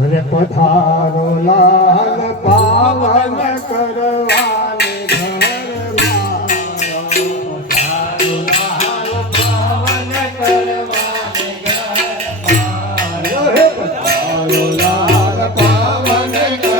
અરે પધારો લાલ પાવન કરવાને પધારો લાલ પાવન કરવાને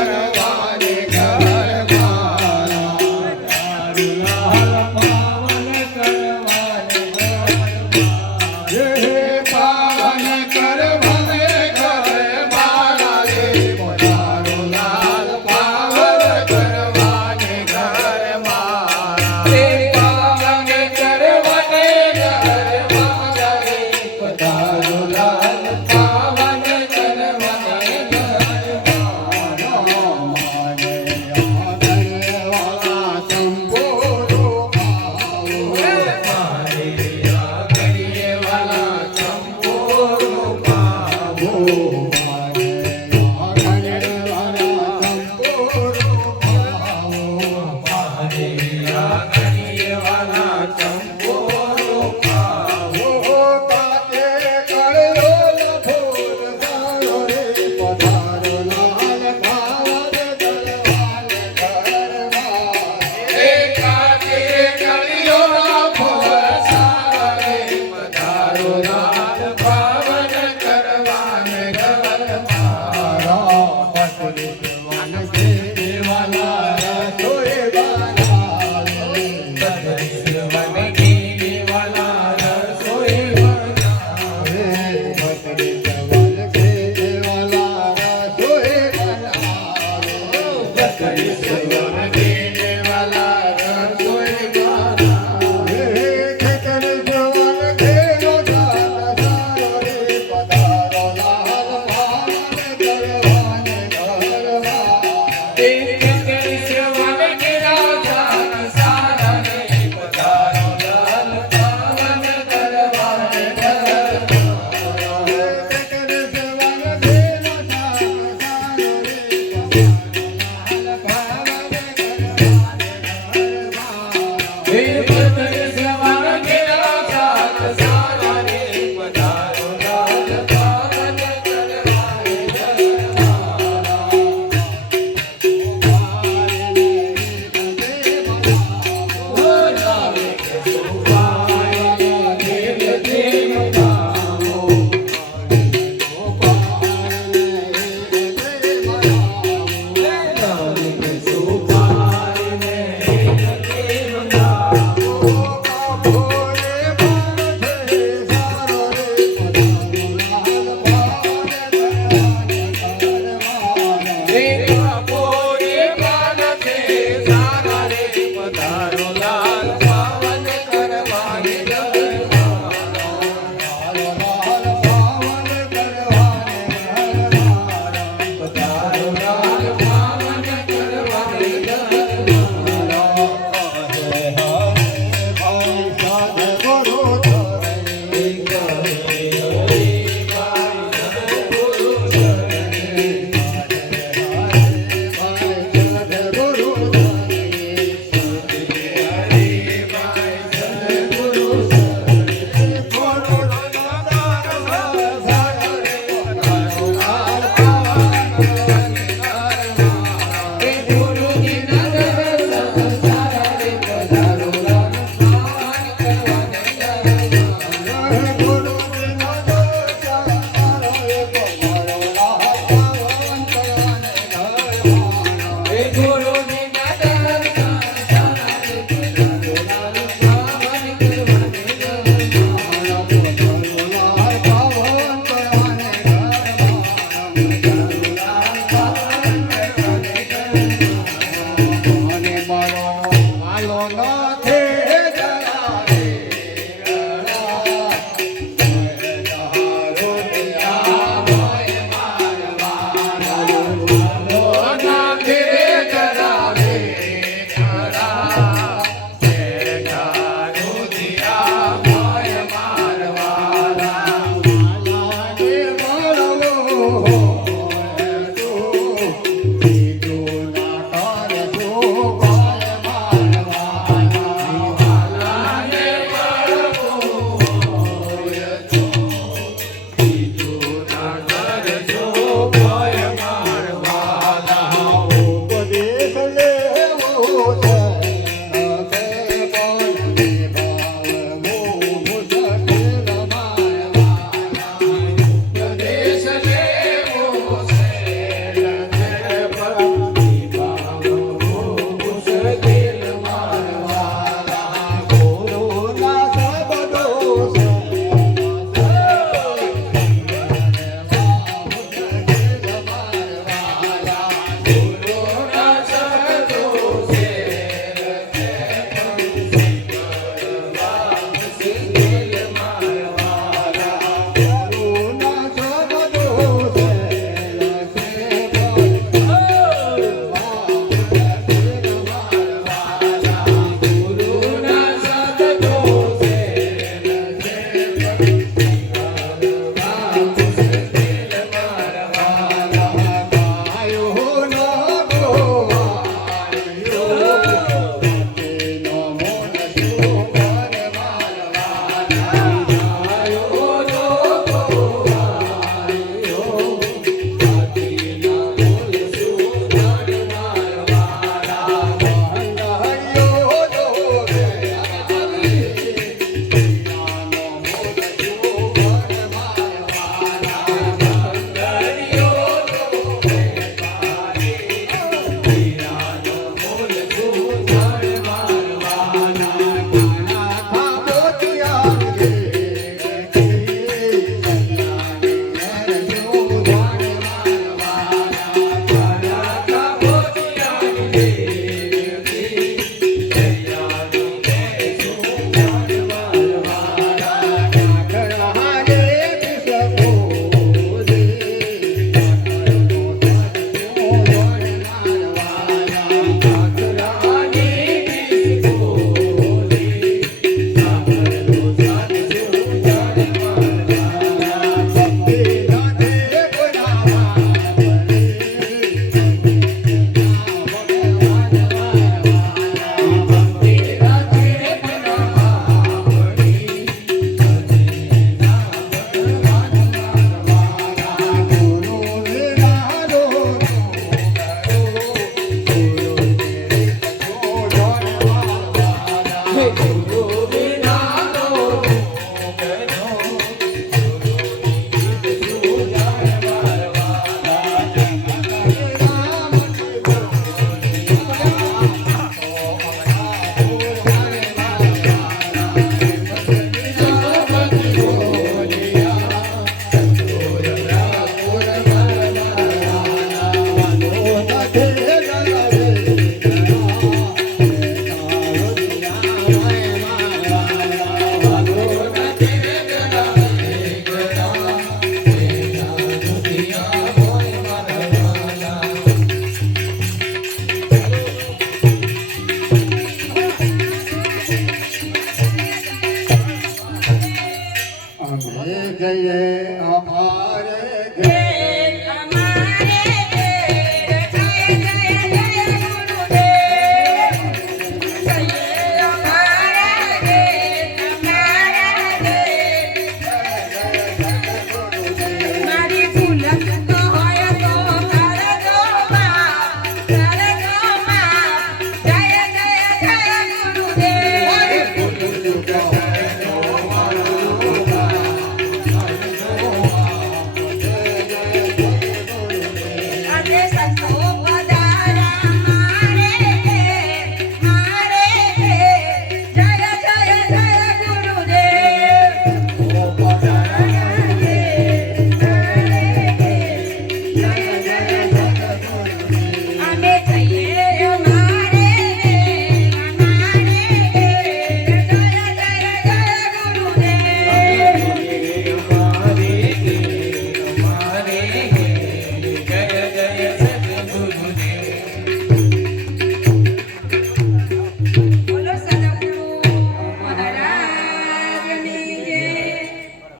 Gracias.